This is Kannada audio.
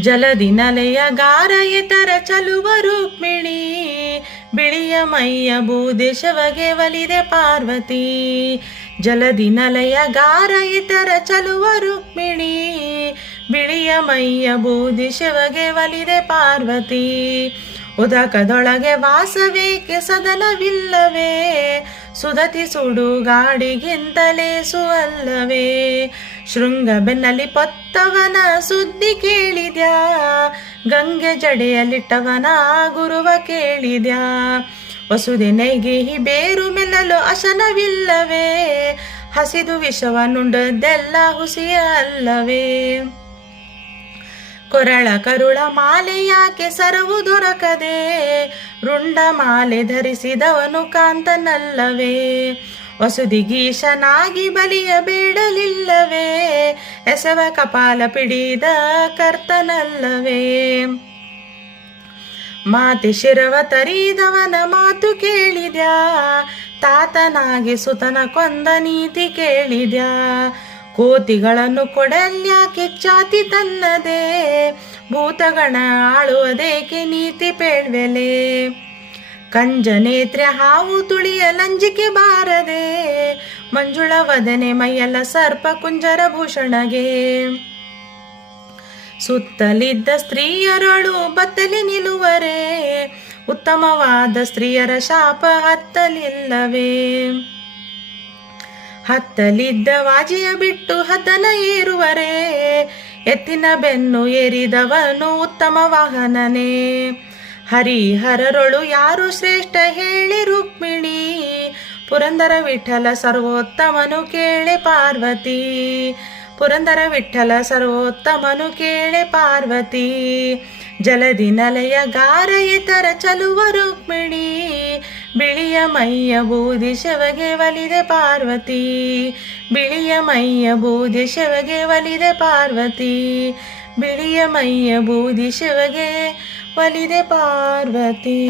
ಜಲದಿ ನಲೆಯ ಗಾರ ಎತರ ಚಲುವ ರುಕ್ಮಿಣಿ, ಬಿಳಿಯ ಮೈಯ ಭೂದೇಶವಗೆ ಒಲಿದೆ ಪಾರ್ವತಿ. ಜಲದಿ ನಲೆಯ ಗಾರ ಎತರ ಚಲುವ ರುಕ್ಮಿಣಿ, ಬಿಳಿಯ ಮೈಯ ಭೂದೇಶವಗೆ ಒಲಿದೆ ಪಾರ್ವತಿ. ಉದಕದೊಳಗೆ ವಾಸವೇಕೆ ಸದನವಿಲ್ಲವೇ, ಸುದತಿ ಸುಡುಗಾಡಿಗಿಂತಲೇಸು ಅಲ್ಲವೇ. ಶೃಂಗ ಬೆನ್ನಲಿ ಪೊತ್ತವನ ಸುದ್ದಿ ಕೇಳಿದ್ಯಾ, ಗಂಗೆ ಜಡೆಯಲ್ಲಿಟ್ಟವನ ಗುರುವ ಕೇಳಿದ್ಯಾ. ವಸುದೆ ನೈಗೇಹಿ ಬೇರು ಮೆಲ್ಲಲು ಅಶನವಿಲ್ಲವೇ, ಹಸಿದು ವಿಷವನ್ನುಂಡದ್ದೆಲ್ಲ ಹುಸಿಯ ಅಲ್ಲವೇ. ಕೊರಳ ಕರುಳ ಮಾಲೆ ಯಾಕೆ ಸರವು ದೊರಕದೆ, ರುಂಡ ಮಾಲೆ ಧರಿಸಿದವನು ಕಾಂತನಲ್ಲವೇ. ವಸುದಿಗೀಶನಾಗಿ ಬಲಿಯ ಬೇಡಲಿಲ್ಲವೇ, ಎಸವ ಕಪಾಲ ಪಿಡಿದ ಕರ್ತನಲ್ಲವೇ. ಮಾತೆ ಶಿರವ ತರಿದವನ ಮಾತು ಕೇಳಿದ್ಯಾ, ತಾತನಾಗಿ ಸುತನ ಕೊಂದ ನೀತಿ ಕೇಳಿದ್ಯಾ. ಕೋತಿಗಳನ್ನು ಕೊಡಲ್ಯಾಕೆ ಚಾತಿ ತನ್ನದೆ, ಭೂತಗಣ ಆಳುವುದೇಕೆ ನೀತಿ ಪೇಳ್ವೆಲೆ. ಕಂಜನೇತ್ರೆ ಹಾವು ತುಳಿಯ ಲಂಜಿಕೆ ಬಾರದೆ, ಮಂಜುಳ ವದನೆ ಮೈಯಲ್ಲ ಸರ್ಪ ಕುಂಜರ ಭೂಷಣಗೆ. ಸುತ್ತಲಿದ್ದ ಸ್ತ್ರೀಯರಳು ಬತ್ತಲಿ ನಿಲುವರೆ, ಉತ್ತಮವಾದ ಸ್ತ್ರೀಯರ ಶಾಪ ಹತ್ತಲಿಲ್ಲವೇ. ಹತ್ತಲಿದ್ದ ವಾಜಿಯ ಬಿಟ್ಟು ಹದ್ದನ ಏರುವರೆ, ಎತ್ತಿನ ಬೆನ್ನು ಏರಿದವನು ಉತ್ತಮ ವಾಹನನೇ. ಹರಿಹರರೊಳು ಯಾರು ಶ್ರೇಷ್ಠ ಹೇಳಿ ರುಕ್ಮಿಣಿ, ಪುರಂದರ ವಿಠಲ ಸರ್ವೋತ್ತಮನು ಕೇಳೆ ಪಾರ್ವತಿ. ಪುರಂದರ ವಿಠಲ ಸರ್ವೋತ್ತಮನು ಕೇಳೆ ಪಾರ್ವತಿ. ಜಲದಿ ನಲೆಯ ಗಾರ ಎತರ ಚಲುವ ರುಕ್ಮಿಣಿ, ಬಿಳಿಯ ಮೈಯ ಭೂದೇಶವಗೆ ಒಲಿದೆ ಪಾರ್ವತಿ. ಬಿಳಿಯ ಮೈಯ ಭೂದೇಶವಗೆ ಒಲಿದೆ ಪಾರ್ವತಿ. ಬಿಳಿಯ ಮೈಯ ಭೂದೇಶವಗೆ ಒಲಿದೆ ಪಾರ್ವತಿ.